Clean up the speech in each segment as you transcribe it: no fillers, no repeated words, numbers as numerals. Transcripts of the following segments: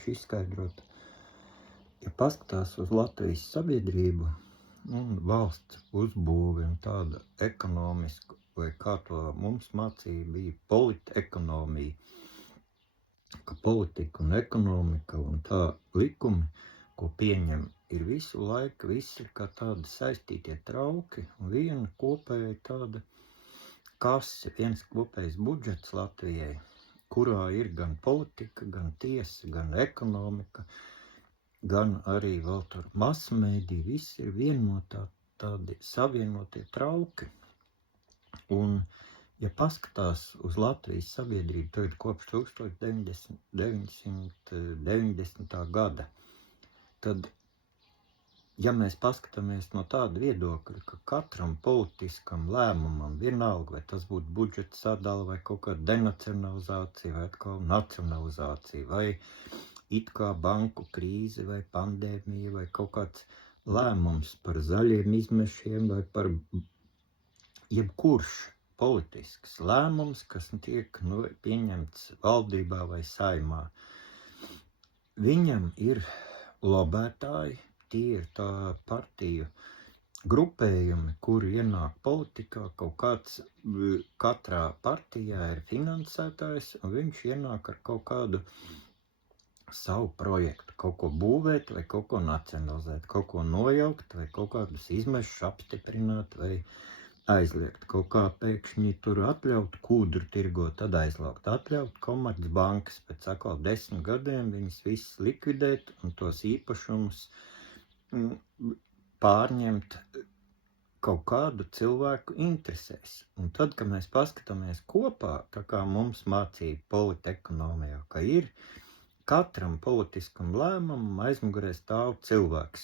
mēģināšu izskaidrot. Ja paskatās uz Latvijas sabiedrību un valsts uzbūvi un tāda ekonomisku, vai kā to mums mācīja, bija politekonomija, ka politika un ekonomika un tā likumi, ko pieņem, ir visu laiku, viss ir kā tādi saistītie trauki un viena kopēja tāda kase, viens kopējs budžets Latvijai, kurā ir gan politika, gan tiesa, gan ekonomika, gan arī vēl tur masmēdī, viss ir vienotā tādi savienotie trauki. Un, ja paskatās uz Latvijas sabiedrību tagad kopš 1990. gada, tad, ja mēs paskatāmies no tāda viedokļa, ka katram politiskam lēmumam vienalga, vai tas būtu budžeta sadala, vai kaut kāda denacionalizācija, vai atkal nacionalizācija, vai it kā banku krīze, vai pandēmija, vai kaut kāds lēmums par zaļiem izmešiem, vai par jebkurš politisks lēmums, kas tiek pieņemts valdībā vai saimā. Viņam ir lobētāji, tie ir tā partiju grupējumi, kuri ienāk politikā, kaut kāds, katrā partijā ir finansētājs, un viņš ienāk ar kaut kādu savu projektu, kaut ko būvēt, vai kaut ko nacionalizēt, kaut ko nojaukt, vai kaut kādus izmešus apstiprināt, vai aizliegt. Kaut kā pēkšņi tur atļaut kūdru tirgot, tad aizliegt. Atļaut komercbankas, pēc atkal 10 gadiem viņas visas likvidēt un tos īpašumus pārņemt kaut kādu cilvēku interesēs. Un tad, kad mēs paskatāmies kopā, tā kā mums mācīja politekonomijā, ka ir katram politiskam lēmumam aizmugurē stāv cilvēks.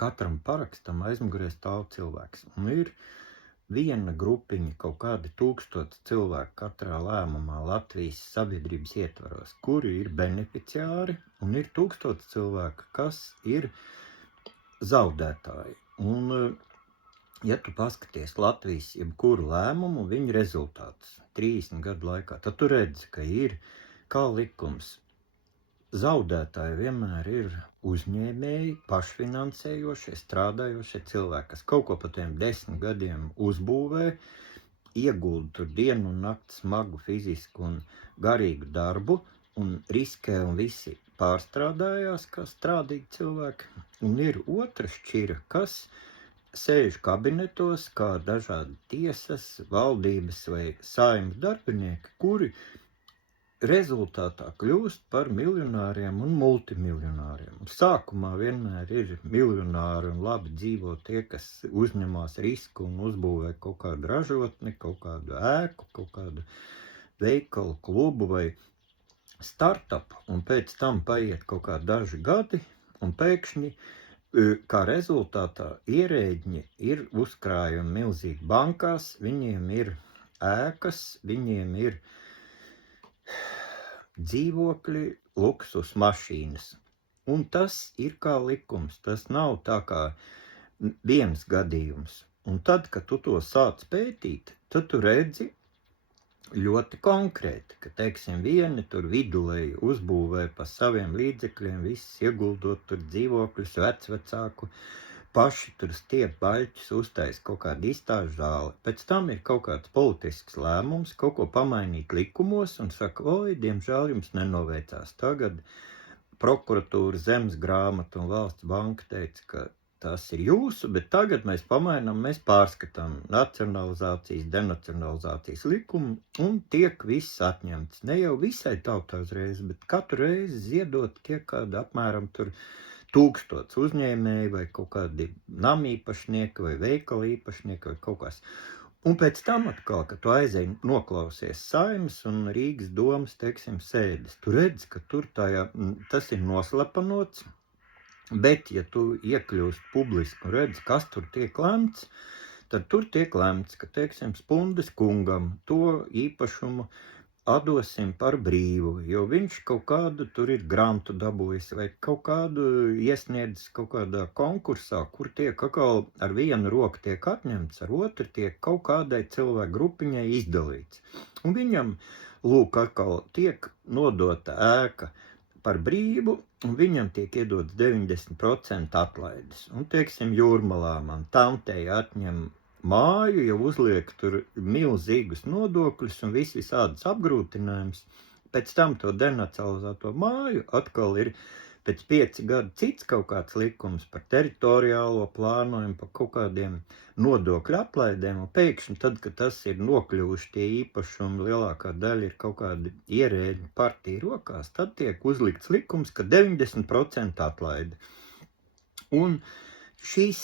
Katram parakstam aizmugurē stāv cilvēks. Un ir viena grupiņa, kaut kādi 1000 cilvēku katrā lēmumā Latvijas sabiedrības ietvaros, kuri ir beneficiāri, un ir 1000 cilvēku, kas ir zaudētāji. Un, ja tu paskaties Latvijas jebkuru lēmumu, viņa rezultātus 30 gadu laikā, tad tu redzi, ka ir kā likums. Zaudētāji vienmēr ir uzņēmēji, pašfinansējošie, strādājošie cilvēki, kas kaut ko pa tiem 10 gadiem uzbūvē, iegulda tur dienu un nakti smagu fizisku un garīgu darbu un riskē un visi pārstrādājās, kā strādīgi cilvēki. Un ir otra šķira, kas sēž kabinetos, kā dažādi tiesas, valdības vai saeimas darbinieki, kuri rezultātā kļūst par miljonāriem un multimiljonāriem. Sākumā vienmēr ir miljonāri un labi dzīvo tie, kas uzņemās risku un uzbūvē kaut kādu ražotni, kaut kādu ēku, kaut kādu veikalu, klubu vai startup, un pēc tam paiet kaut kā daži gadi, un pēkšņi, kā rezultātā, ierēģi ir uzkrājumi milzīgi bankās, viņiem ir ēkas, viņiem ir dzīvokļi, luksus mašīnas. Un tas ir kā likums, tas nav tā kā viens gadījums. Un tad, kad tu to sāc pētīt, tad tu redzi ļoti konkrēti, ka, teiksim, vieni tur vidulēji uzbūvē pa saviem līdzekļiem, viss ieguldot tur dzīvokļus, vecvecāku, paši tur stiep baļķus, uztais kaut kādu izstāžu zāli. Pēc tam ir kaut kāds politisks lēmums, kaut ko pamainīt likumos un saka, oi, diemžēl jums nenoveicās. Tagad prokuratūra, zemes grāmata un valsts banka teica, ka tas ir jūsu, bet tagad mēs pamainām, mēs pārskatām nacionalizācijas, denacionalizācijas likumu un tiek viss atņemts. Ne jau visai tautā uzreiz, bet katru reizi ziedot tiek kāda apmēram tur 1000 uzņēmēji vai kaut kādi namīpašnieki vai veikala īpašnieki vai kaut kas. Un pēc tam atkal, kad tu aizēji noklausies Saeimas un Rīgas domas, teiksim, sēdes, tu redzi, ka tur tas ir noslepanots, bet ja tu iekļūst publiski un redzi, kas tur tiek lemts, tad tur tiek lemts, ka, teiksim, Spundes kungam to īpašumu atdosim par brīvu, jo viņš kaut kādu tur ir grantu dabūjis vai kaut kādu iesniedzis kaut kādā konkursā, kur tiek atkal ar vienu roku tiek atņemts, ar otru tiek kaut kādai cilvēku grupiņai izdalīts. Un viņam, lūk, atkal tiek nodota ēka par brīvu, un viņam tiek iedots 90% atlaides. Un, teiksim, Jūrmalā man tantei atņem māju, jau uzliek tur milzīgus nodokļus un visādas apgrūtinājumus. Pēc tam to denacionalizēto māju atkal ir pēc 5 gadu cits kaut kāds likums par teritoriālo plānojumu, par kaut kādiem nodokļu atlaidēm, un pēkšņi tad, kad tas ir nokļuvuši tie īpašumi, lielākā daļa ir kaut kādi ierēģi partiju rokās, tad tiek uzlikts likums, ka 90% atlaide. Un šis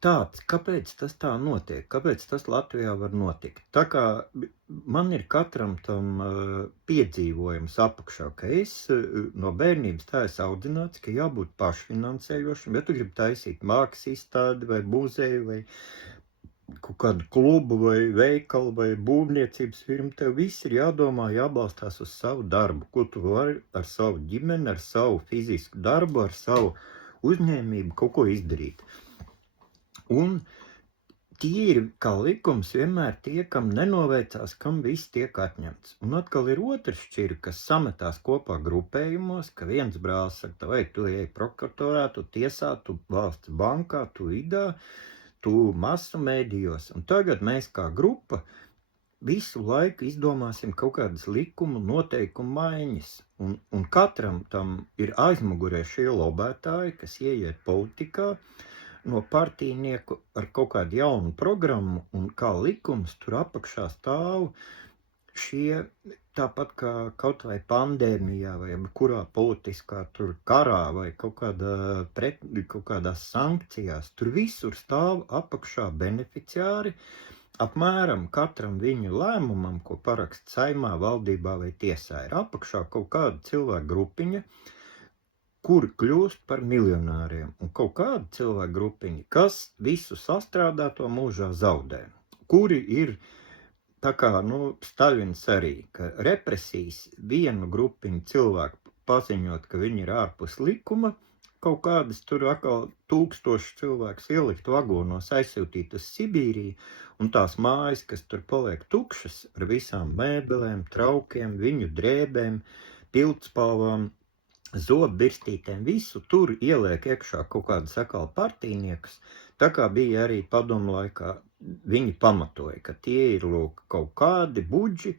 tāds, kāpēc tas tā notiek? Kāpēc tas Latvijā var notikt? Tā kā man ir katram tam piedzīvojums apakšā, ka es no bērnības tā esmu audzināts, ka jābūt pašfinansējošam, ja tu gribi taisīt mākslas izstādi vai muzeju vai kaut kādu klubu vai veikalu vai būvniecības firmu, tev viss ir jādomā, jābalstās uz savu darbu, ko tu vari ar savu ģimeni, ar savu fizisku darbu, ar savu uzņēmību kaut ko izdarīt. Un tie ir, kā likums, vienmēr tie, kam nenoveicās, kam viss tiek atņemts. Un atkal ir otrs šķira, kas sametās kopā grupējumos, ka viens brālis saka, vai tu ej prokuratorā, tu tiesā, tu valsts bankā, tu idā, tu masu mēdījos. Un tagad mēs kā grupa visu laiku izdomāsim kaut kādas likumu, noteikumu maiņas. Un katram tam ir aizmugurē šie lobētāji, kas ieiet politikā, no partīnieku ar kaut kādu jaunu programmu, un kā likums tur apakšā stāv šie, tāpat kā kaut vai pandēmijā, vai kurā politiskā tur karā, vai kaut kādās sankcijās, tur visur stāv apakšā beneficiāri, apmēram katram viņu lēmumam, ko parakst saimā, valdībā vai tiesā, ir apakšā kaut kāda cilvēku grupiņa, kuri kļūst par miljonāriem, un kaut kāda cilvēku grupiņa, kas visu sastrādāto mūžā zaudē, kuri ir, tā kā, Staļins arī, ka represijas vienu grupiņu cilvēku paziņot, ka viņi ir ārpus likuma, kaut kādas tur atkal 1000 cilvēkus ielikt vagonos, aizsūtīt uz Sibīriju, un tās mājas, kas tur paliek tukšas ar visām mēbelēm, traukiem, viņu drēbēm, pildspalvām, zobbirstītēm, visu tur ieliek iekšā kaut kādas atkal partīniekus, tā kā bija arī padomu laikā, viņi pamatoja, ka tie ir lūk kaut kādi buģi,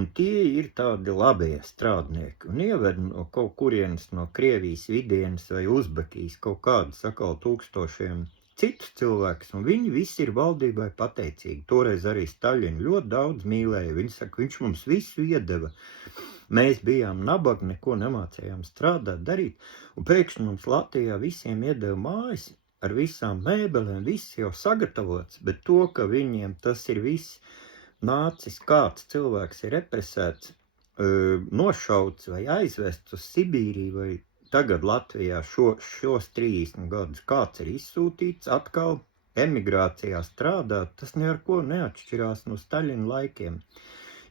un tie ir tādi labie strādnieki, un ieved no kaut kurienes no Krievijas vidienes vai Uzbekijas kaut kādus atkal 1000 citus cilvēkus, un viņi visi ir valdībai pateicīgi. Toreiz arī Staļinu ļoti daudz mīlēja, viņi saka, viņš mums visu iedeva. Mēs bijām nabagi, neko nemācējām strādāt, darīt, un pēkšņi mums Latvijā visiem iedeva mājas ar visām mēbelēm, viss jau sagatavots, bet to, ka viņiem tas ir viss nācis, kāds cilvēks ir represēts, nošauts vai aizvests uz Sibīriju, vai tagad Latvijā šos 30 gadus kāds ir izsūtīts atkal emigrācijā strādāt, tas ne ar ko neatšķirās no Staļina laikiem.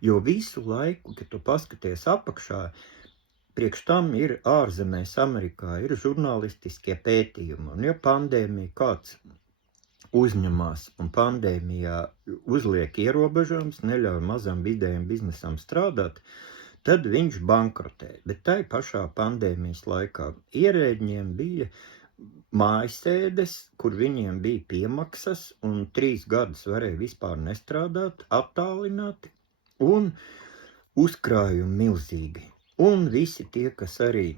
Jo visu laiku, kad tu paskaties apakšā, priekš tam ir ārzemēs Amerikā, ir žurnālistiskie pētījumi, un ja pandēmija kāds uzņemās un pandēmijā uzliek ierobežojums, neļauj mazam vidējiem biznesam strādāt, tad viņš bankrotē. Bet tai pašā pandēmijas laikā ierēģiem bija mājasēdes, kur viņiem bija piemaksas, un 3 gadus varēja vispār nestrādāt, attālināti, un uzkrājumi milzīgi. Un visi tie, kas arī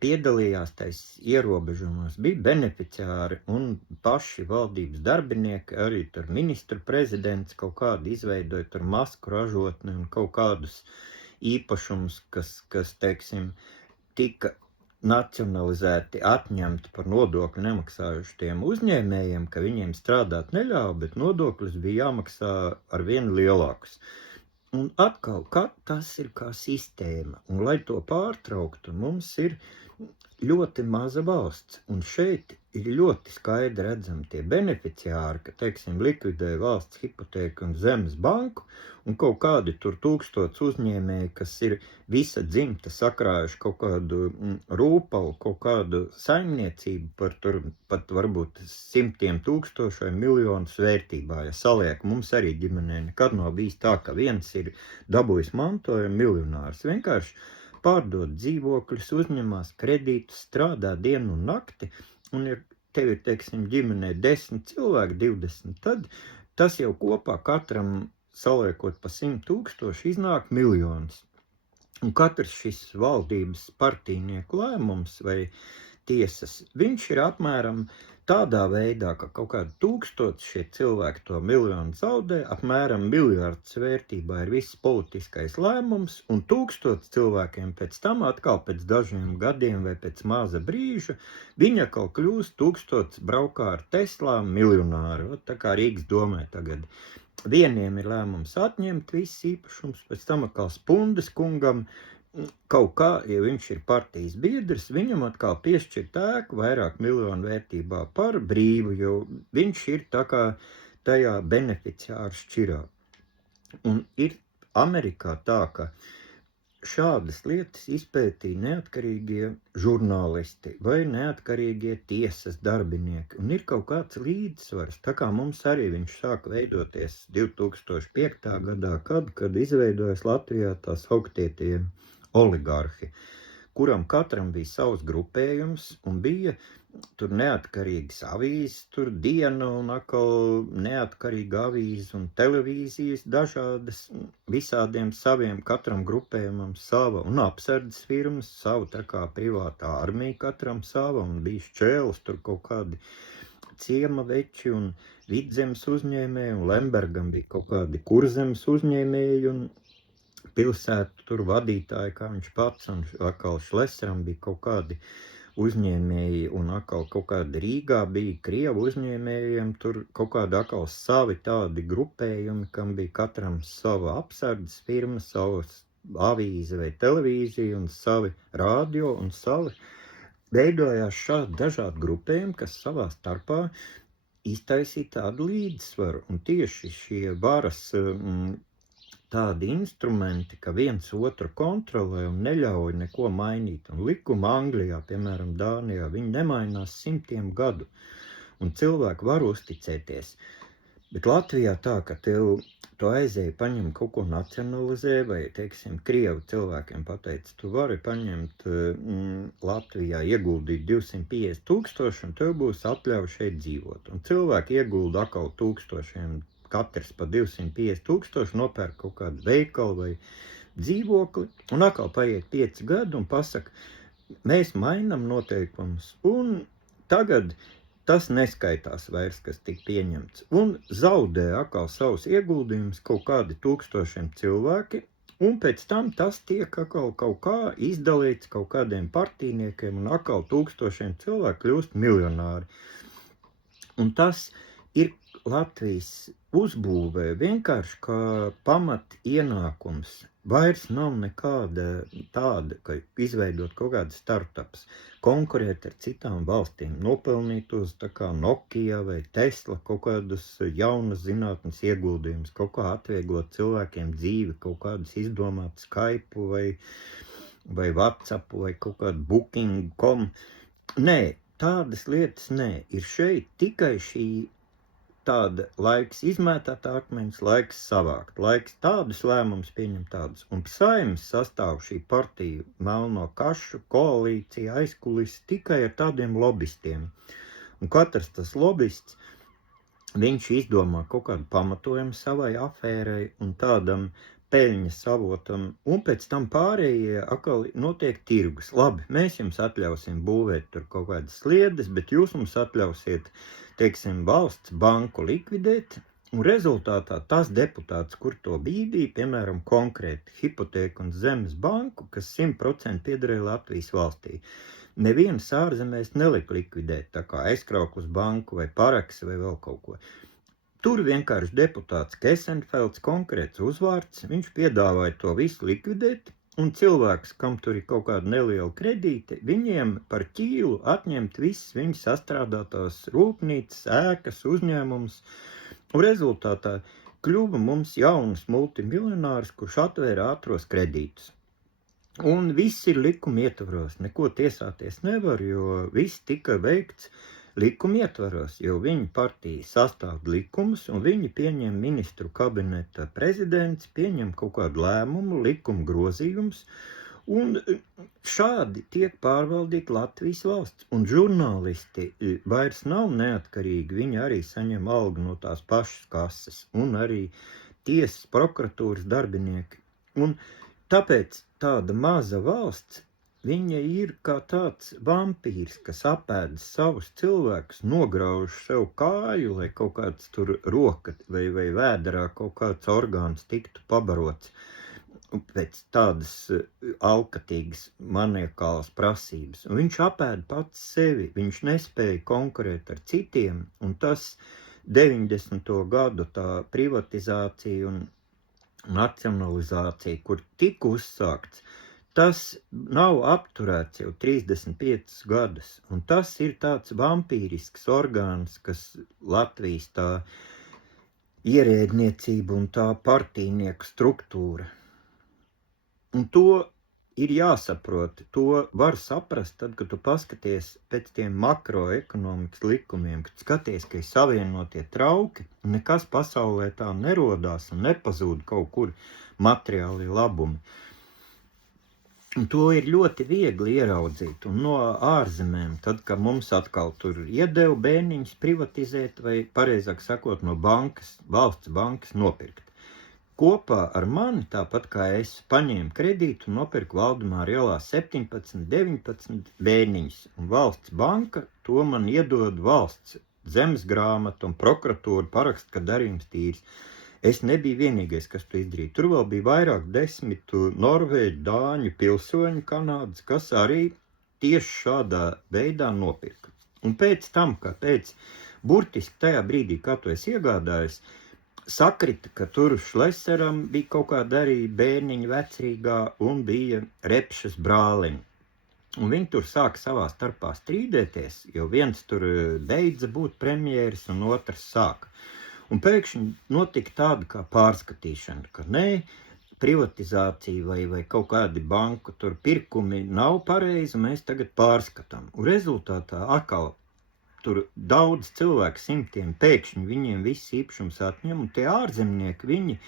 piedalījās tais ierobežumos, bija beneficiāri un paši valdības darbinieki, arī tur ministru prezidents kaut kādu izveidoja tur masku ražotni un kaut kādus īpašumus, kas teiksim, tika nacionalizēti, atņemti par nodokļu nemaksājušiem uzņēmējiem, ka viņiem strādāt neļauj, bet nodokļus bija jāmaksā ar vien lielākus. Un atkal, tas ir kā sistēma, un lai to pārtrauktu, mums ir ļoti maza valsts, un šeit ir ļoti skaidri redzami tie beneficiāri, ka, teiksim, likvidēja valsts hipotēku un zemes banku, un kaut kādi tur 1000 uzņēmēji, kas ir visa dzimta sakrājuši kaut kādu rūpalu, kaut kādu saimniecību par tur pat varbūt 100 000 vai miljonus vērtībā, ja saliek, mums arī ģimenē nekad nav bijis tā, ka viens ir dabūjis mantojumu miljonārs, vienkārši pārdod dzīvokļus, uzņemās kredītus, strādā dienu un nakti, un tev ir, teiksim, ģimenē 10 cilvēki, 20, tad tas jau kopā katram saliekot pa 100 000 iznāk miljonus. Un katrs šis valdības partijnieku lēmums vai tiesas, viņš ir apmēram tādā veidā, ka kaut kādi 1000 šie cilvēki to miljonu zaudē, apmēram miljards vērtībā ir viss politiskais lēmums, un 1000 cilvēkiem pēc tam atkal pēc dažiem gadiem vai pēc maza brīža, viņi atkal kļūst 1000 braukā ar Teslām miljonāri. Tā kā Rīgas domē tagad. Vieniem ir lēmums atņemt viss īpašums, pēc tam atkal Spundes kungam kaut kā, ja viņš ir partijas biedrs, viņam atkal piešķirt ēku vairāk miljonu vērtībā par brīvu, jo viņš ir tā kā tajā beneficiāru šķirā. Un ir Amerikā tā, ka šādas lietas izpētīja neatkarīgie žurnālisti vai neatkarīgie tiesas darbinieki, un ir kaut kāds līdzsvars, tā kā mums arī viņš sāka veidoties 2005. gadā, kad izveidojas Latvijā tās augtie oligarhi, kuram katram bija savs grupējums un bija tur neatkarīgas avīzes, tur Diena un atkal neatkarīga avīze un televīzijas dažādas, visādiem saviem, katram grupējumam sava, un apsardzes firmas savu, tā kā privātā armija katram sava, un bija šķēles, tur kaut kādi ciema veči un vidzemes uzņēmēji, un Lembergam bija kaut kādi kurzemes uzņēmēji, un pilsētu tur vadītāji, kā viņš pats, un atkal Šlesram bija kaut kādi uzņēmēji, un atkal kaut kādi Rīgā bija Krievu uzņēmējiem, tur kaut kādi atkal savi tādi grupējumi, kam bija katram sava apsardzes firma, savas avīze vai televīzija, un savi radio, un savi veidojās šādi dažādi grupējumi, kas savā starpā iztaisīja tādu līdzsvaru, un tieši šie varas tādi instrumenti, ka viens otru kontrolē un neļauj neko mainīt. Un likuma Anglijā, piemēram, Dānijā, viņi nemainās 100 gadu. Un cilvēki var uzticēties. Bet Latvijā tā, ka tev to aizēja paņem kaut ko nacionalizē, vai, teiksim, Krievu cilvēkiem pateica, tu vari paņemt Latvijā ieguldīt 250 000, un tev būs atļauj šeit dzīvot. Un cilvēki iegulda atkal tūkstošiem, katrs pa 250 000, nopērk kaut kādu veikalu vai dzīvokli, un atkal paiet 5 gadi un pasaka, mēs mainam noteikumus, un tagad tas neskaitās vairs, kas tika pieņemts, un zaudē atkal savus ieguldījumus kaut kādi 1000 cilvēki, un pēc tam tas tiek atkal kaut kā izdalīts kaut kādiem partijniekiem, un atkal 1000 cilvēki kļūst miljonāri. Un tas ir Latvijas uzbūvē vienkārši kā pamat ienākums. Vairs nav nekāda tāda, ka izveidot kaut kādas startups, konkurēt ar citām valstīm, nopelnīt uz tā kā Nokia vai Tesla kaut kādus jaunas zinātnes ieguldījumus, kaut kā atvieglot cilvēkiem dzīvi, kaut kādus izdomāt Skype vai WhatsApp vai kaut kādu Booking.com. Nē, tādas lietas nē. Ir šeit tikai šī tāda laiks izmētāt akmeņus, laiks savākt, laiks tādus lēmumus pieņemt tādus. Un Saeimas sastāv šī partija melno kašu koalīcija aizkulis tikai ar tādiem lobistiem. Un katrs tas lobists, viņš izdomā kaut kādu pamatojumu savai afērai un tādam peļņas avotam, un pēc tam pārējie atkal notiek tirgus. Labi, mēs jums atļausim būvēt tur kaut kādas sliedes, bet jūs mums atļausiet, teiksim, valsts banku likvidēt, un rezultātā tas deputāts, kur to bīdīja, piemēram, konkrēti Hipotēku un Zemes banku, kas 100% piederēja Latvijas valstī. Neviens ārzemēs nelika likvidēt, tā kā Aizkrauklis banku vai Paraks vai vēl kaut ko. Tur vienkārši deputāts Kesenfelds, konkrēts uzvārds, viņš piedāvāja to visu likvidēt, un cilvēks, kam tur ir kaut kāda neliela kredīte, viņiem par ķīlu atņemt visas viņas sastrādātās rūpnīcas, ēkas, uzņēmumus, un rezultātā kļuva mums jauns multimiljonārs, kurš atvēra ātros kredītus. Un viss ir likuma ietvaros, neko tiesāties nevar, jo viss tika veikts likuma ietvaros, jo viņa partija sastāv likumus, un viņi pieņem ministru kabineta prezidents, pieņem kaut kādu lēmumu, likuma grozījumus, Un šādi tiek pārvaldīta Latvijas valsts, un žurnālisti vairs nav neatkarīgi, viņi arī saņem algu no tās pašas kases, un arī tiesas, prokuratūras darbinieki. Un tāpēc tāda maza valsts, viņa ir kā tāds vampīrs, kas apēda savus cilvēkus, nograuž sev kāju, lai kaut kāds tur roka vai vēderā kaut kāds orgāns tiktu pabarots pēc tādas alkatīgas maniakālas prasības. Un viņš apēda pats sevi, viņš nespēja konkurēt ar citiem, un tas 90. gadu tā privatizācija un nacionalizācija, kur tika uzsākts, tas nav apturēts jau 35 gadus, un tas ir tāds vampīrisks orgāns, kas Latvijas tā ierēdniecība un tā partijnieku struktūra. Un to ir jāsaprot, to var saprast tad, kad tu paskaties pēc tiem makroekonomikas likumiem, kad skaties, ka ir savienotie trauki, un nekas pasaulē tā nerodās un nepazūd kaut kur materiāli labumi. Un to ir ļoti viegli ieraudzīt, un no ārzemēm, tad, kad mums atkal tur iedeva bērniņus privatizēt, vai pareizāk sakot, no bankas, valsts bankas nopirkt. Kopā ar mani, tāpat kā es paņēmu kredītu un nopirku Valdemāra ielā 17, 19 bērniņus, un valsts banka to man iedod valsts zemesgrāmatu un prokuratūra parakst, ka darījums tīrs. Es nebiju vienīgais, kas to izdarīja. Tur vēl bija vairāk 10 norvēģu, dāņu pilsoņu, Kanādas, kas arī tieši šādā veidā nopirka. Un pēc tam, burtiski tajā brīdī, kā to es iegādājos, sakrita, ka tur Šleseram bija kaut kāda arī bērniņa vecrīgā un bija Repšas brāliņi. Un viņi tur sāka savā starpā strīdēties, jo viens tur beidza būt premjeras un otrs sāka. Un pēkšņi notika tāda kā pārskatīšana, ka nē, privatizācija vai kaut kādi banku tur pirkumi nav pareizi, mēs tagad pārskatām. Un rezultātā atkal tur daudz cilvēku simtiem pēkšņi viņiem viss īpašums atņem, un tie ārzemnieki, viņi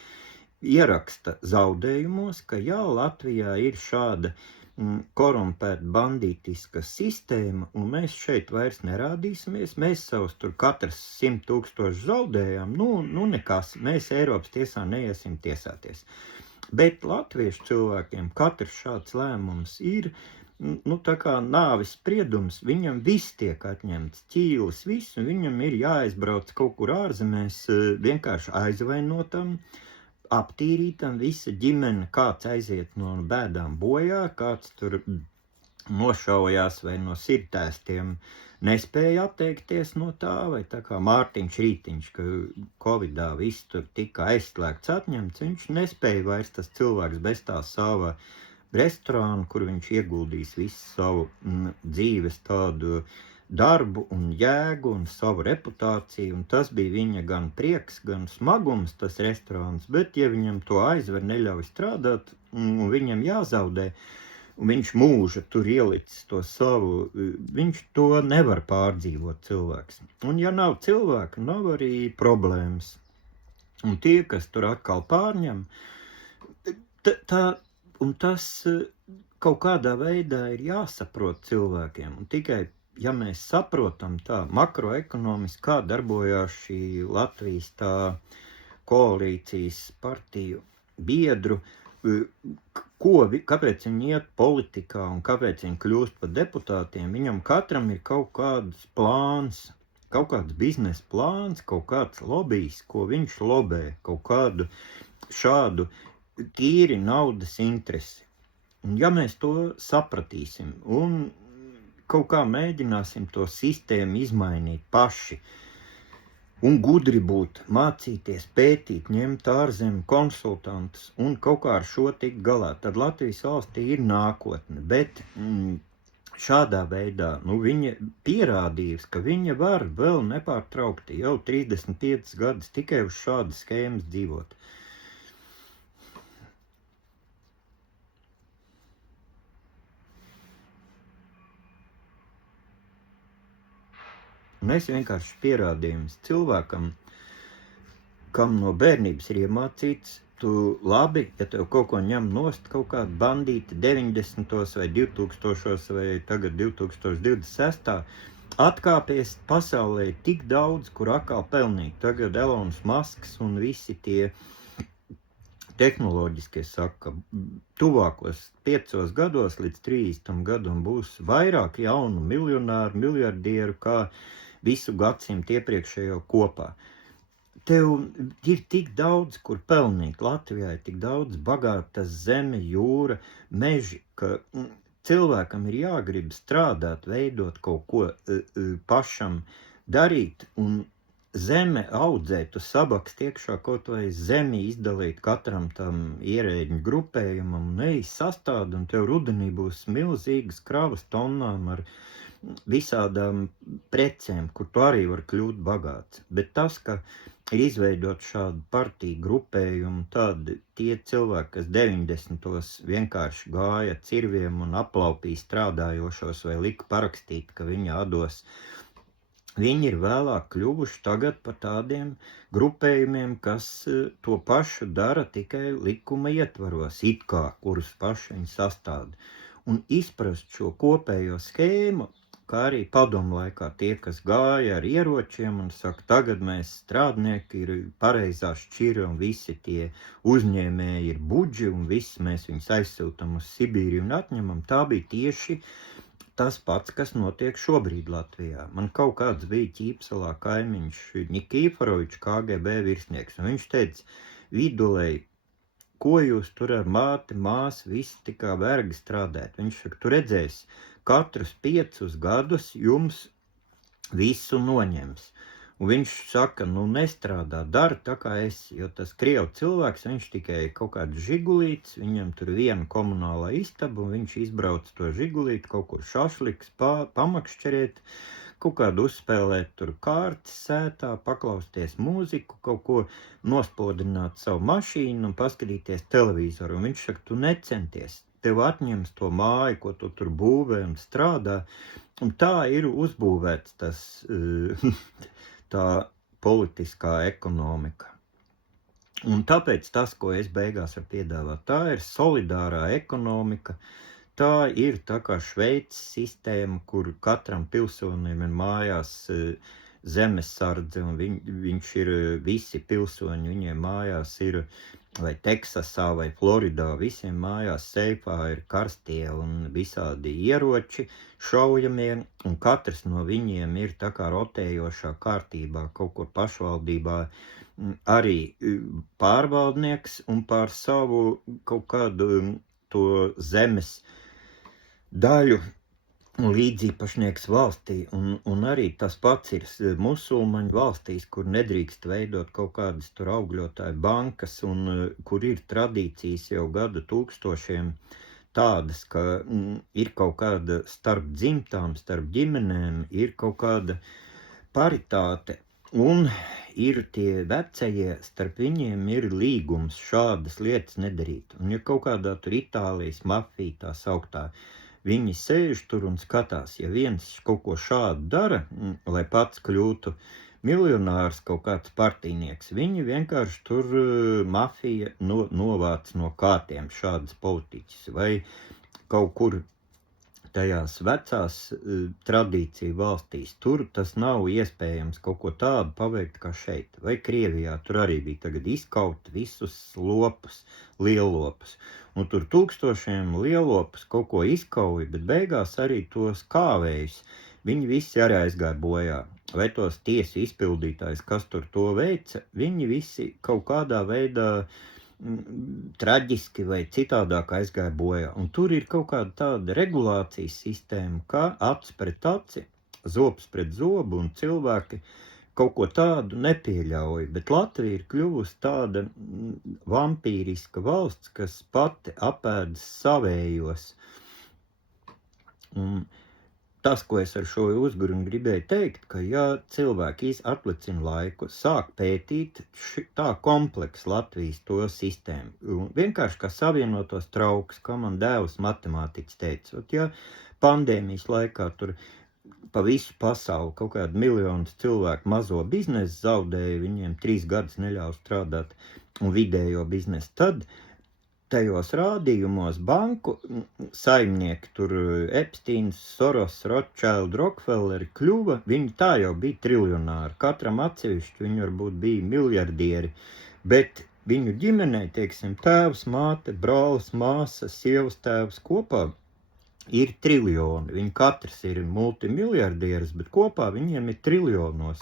ieraksta zaudējumos, ka jā, Latvijā ir šāda korumpēta bandītiska sistēma, un mēs šeit vairs nerādīsimies, mēs savus tur katrs 100 000 zaudējām, nu nekas, mēs Eiropas tiesā neiesim tiesāties. Bet latviešu cilvēkiem katrs šāds lēmums ir tā kā nāves spriedums, viņam viss tiek atņemts, ķīlis, viss, un viņam ir jāaizbrauc kaut kur ārzemēs, vienkārši aizvainotam, aptīrītam, visa ģimene, kāds aiziet no bēdām bojā, kāds tur nošaujās vai no sirtēstiem nespēja atteikties no tā, vai tā kā Mārtiņš Rītiņš, ka Covidā viss tur tika aizslēgts, atņemts, viņš nespēja vairs tas cilvēks bez tā sava restorānu, kur viņš ieguldīs visu savu dzīves tādu darbu un jēgu un savu reputāciju, un tas bija viņa gan prieks, gan smagums, tas restorāns, bet ja viņam to aizver, neļauj strādāt, un viņam jāzaudē, un viņš mūža tur ielicis to savu, viņš to nevar pārdzīvot cilvēks. Un ja nav cilvēka, nav arī problēmas. Un tie, kas tur atkal pārņem, un tas kaut kādā veidā ir jāsaprot cilvēkiem. Un tikai, ja mēs saprotam tā makroekonomiski, kā darbojās šī Latvijas tā koalīcijas partiju biedru, kāpēc viņi iet politikā un kāpēc viņi kļūst par deputātiem, viņam katram ir kaut kāds plāns, kaut kāds biznesa plāns, kaut kāds lobijs, ko viņš lobē, kaut kādu šādu tīri naudas interesi. Un ja mēs to sapratīsim un kaut kā mēģināsim to sistēmu izmainīt paši un gudri būt, mācīties, pētīt, ņemt ārzemju konsultantus un kaut kā ar šo tikt galā, tad Latvijas valstī ir nākotne, bet šādā veidā, viņa pierādījusi, ka viņa var vēl nepārtraukti jau 35 gadus tikai uz šādas skēmas dzīvot. Un es vienkārši pierādījums cilvēkam, kam no bērnības ir iemācīts tu labi, ja tev kaut ko ņem nost kaut kādi bandīti 90. vai 2000. vai tagad 2026. Atkāpies, pasaulē ir tik daudz, kur atkal pelnīt. Tagad Elons Musks un visi tie tehnoloģiskie saka, tuvākos 5 gados līdz 30 gadam būs vairāk jaunu miljonāru, miljardieru kā visu gadsimtu iepriekšējo kopā. Tev ir tik daudz, kur pelnīt. Latvijā ir tik daudz bagātas zeme, jūra, meži, ka cilvēkam ir jāgrib strādāt, veidot kaut ko pašam darīt, un zeme audzēt, tu sabakst iekšā kaut vai zemi izdalīt katram tam ierēģņu grupējumam, un ej sastādi, un tev rudenī būs milzīgas kravas tonnām ar visādām precēm, kur tu arī var kļūt bagāts. Bet tas, ka ir izveidot šādu partiju grupējumu, tad tie cilvēki, kas 90. vienkārši gāja cirviem un aplaupīja strādājošos vai lika parakstīt, ka viņi atdos, viņi ir vēlāk kļuvuši tagad par tādiem grupējumiem, kas to pašu dara tikai likuma ietvaros, it kā, kurus paši viņi sastāda. Un izprast šo kopējo schēmu, kā arī padomu laikā tie, kas gāja ar ieročiem un saka, tagad mēs strādnieki ir pareizā šķira un visi tie uzņēmēji ir buģi un visi mēs viņus aizsūtam uz Sibīriju un atņemam. Tā bija tieši tas pats, kas notiek šobrīd Latvijā. Man kaut kāds bija Ķīpsalā kaimiņš Nikīforovičs, KGB virsnieks, un viņš teica, Vidulei, ko jūs tur ar māti, māsu, visi tikā vergi strādāt? Viņš saka, tu redzēsi, katrus 5 gadus jums visu noņems. Un viņš saka, nestrādā, dara tā kā esi, jo tas krievu cilvēks, viņš tikai kaut kāds žigulīts, viņam tur viena komunālā istaba, un viņš izbrauc to žigulīti, kaut kur šašliks, pamakšķerēt, kaut kādu uzspēlēt tur kārtas sētā, paklausties mūziku, kaut ko nospodrināt savu mašīnu un paskatīties televizoru. Un viņš saka, tu necenties. Tev atņems to māju, ko tu tur būvē un strādā, un tā ir uzbūvēts tas, tā politiskā ekonomika. Un tāpēc tas, ko es beigās varu piedāvāt, tā ir solidārā ekonomika, tā ir tā kā Šveices sistēma, kur katram pilsonim ir mājās zemesardze, un viņš ir visi pilsoņi, viņiem mājās ir vai Teksasā vai Floridā, visiem mājās seifā ir karstie un visādi ieroči šaujamie, un katrs no viņiem ir tā kā rotējošā kārtībā, kaut kur pašvaldībā arī pārvaldnieks un pār savu kaut kādu to zemes daļu līdzīpašnieks valstī, un arī tas pats ir musulmaņu valstīs, kur nedrīkst veidot kaut kādas tur augļotāju bankas, un kur ir tradīcijas jau gadu tūkstošiem tādas, ka ir kaut kāda starp dzimtām, starp ģimenēm, ir kaut kāda paritāte, un ir tie vecajie, starp viņiem ir līgums šādas lietas nedarīt. Un ja kaut kādā tur Itālijas mafija tā sauktā, viņi sēž tur un skatās, ja viens kaut ko šādu dara, lai pats kļūtu miljonārs, kaut kāds partijnieks, viņi vienkārši tur mafija novāc no kātiem šādas politiķis, vai kaut kur tajās vecās tradīciju valstīs, tur tas nav iespējams kaut ko tādu paveikt kā šeit. Vai Krievijā tur arī bija tagad izkaut visus lopus, lielopus. Un tur tūkstošiem lielopus kaut ko izkauja, bet beigās arī tos kāvējus, viņi visi arī aizgāja bojā. Vai tos tiesu izpildītājs, kas tur to veica, viņi visi kaut kādā veidā traģiski vai citādāk aizgāja bojā. Un tur ir kaut kāda tāda regulācijas sistēma, kā acis pret aci, zobs pret zobu, un cilvēki kaut ko tādu nepieļauj. Bet Latvija ir kļuvusi tāda vampīriska valsts, kas pati apēdas savējos. Un tas, ko es ar šo uzguru gribēju teikt, ka ja cilvēki atlicina laiku, sāk pētīt tā kompleks Latvijas to sistēmu. Un vienkārši kā savienotos trauks, kā man dēls matemātiķis teica, ja pandēmijas laikā tur pa visu pasauli kaut kādu miljonus cilvēku mazo biznesu zaudēja, viņiem 3 gadus neļauj strādāt un vidējo biznesu. Tad tajos rādījumos banku saimnieki, tur Epsteins, Soros, Rothschild, Rockefelleri kļuva, viņi tā jau bija triljonāri. Katram atsevišķi viņi varbūt bija miljardieri, bet viņu ģimenei, teiksim, tēvs, māte, brālis, māsa, sievas tēvs kopā ir triljoni. Viņi katrs ir multimiljardieris, bet kopā viņiem ir triljonos.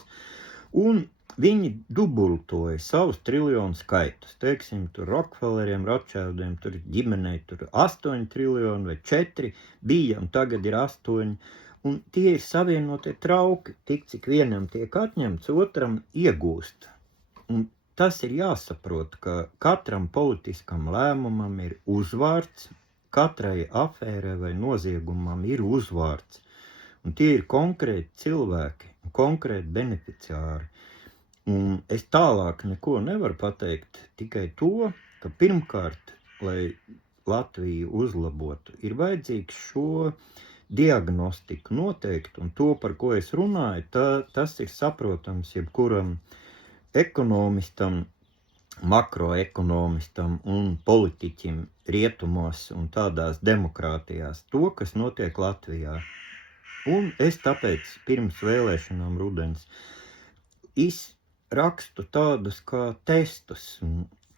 Un viņi dubultoja savus triljonu skaitus. Teiksim, tur Rockefelleriem, Rothschildiem, tur ģimenei tur 8 triljoni vai 4 bija, un tagad ir 8. Un tie ir savienotie trauki, tik cik vienam tiek atņemts, otram iegūst. Un tas ir jāsaprot, ka katram politiskam lēmumam ir uzvārds, katrai afērai vai noziegumam ir uzvārds. Un tie ir konkrēti cilvēki, konkrēti beneficiāri. Un es tālāk neko nevaru pateikt, tikai to, ka pirmkārt, lai Latviju uzlabotu, ir vajadzīgs šo diagnostiku noteikt, un to, par ko es runāju, tas ir saprotams jebkuram ekonomistam, makroekonomistam un politiķim rietumos un tādās demokrātijās, to, kas notiek Latvijā. Un es tāpēc pirms vēlēšanām rudens rakstu tādus kā testus,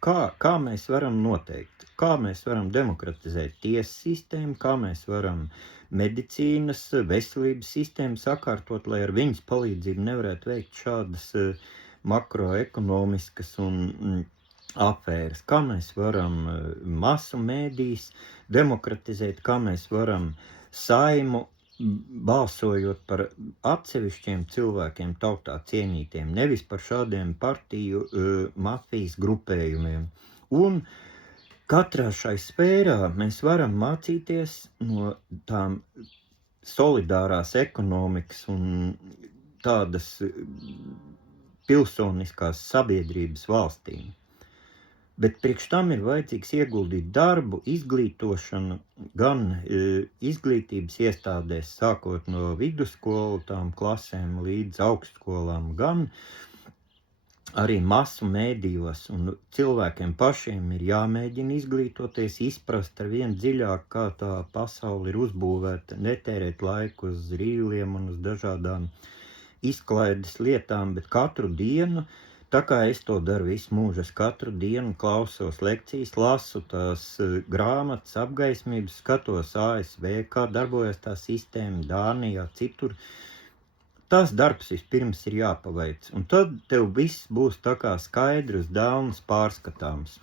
kā mēs varam noteikt, kā mēs varam demokratizēt tiesu sistēmu, kā mēs varam medicīnas, veselības sistēmu sakārtot, lai ar viņas palīdzību nevarētu veikt šādas makroekonomiskas un afēras, kā mēs varam masu mēdīs demokratizēt, kā mēs varam Saimu balsojot par atsevišķiem cilvēkiem tautā cienītiem, nevis par šādiem partiju mafijas grupējumiem. Un katrā šai sfērā mēs varam mācīties no tām solidārās ekonomikas un tādas pilsoniskās sabiedrības valstīm. Bet priekš tam ir vajadzīgs ieguldīt darbu, izglītošanu, gan izglītības iestādēs, sākot no vidusskolu tām klasēm līdz augstskolām, gan arī masu mēdījos. Un cilvēkiem pašiem ir jāmēģina izglītoties, izprast ar vien dziļāk, kā tā pasaule ir uzbūvēta, netērēt laiku uz rīliem un uz dažādām izklaides lietām, bet katru dienu, tā kā es to daru visu mūžu, es katru dienu klausos lekcijas, lasu tās grāmatas, apgaismības, skatos ASV, kā darbojas tā sistēma, Dānijā, citur. Tas darbs vispirms ir jāpaveic, un tad tev viss būs tā kā skaidrs, dauns, pārskatāms.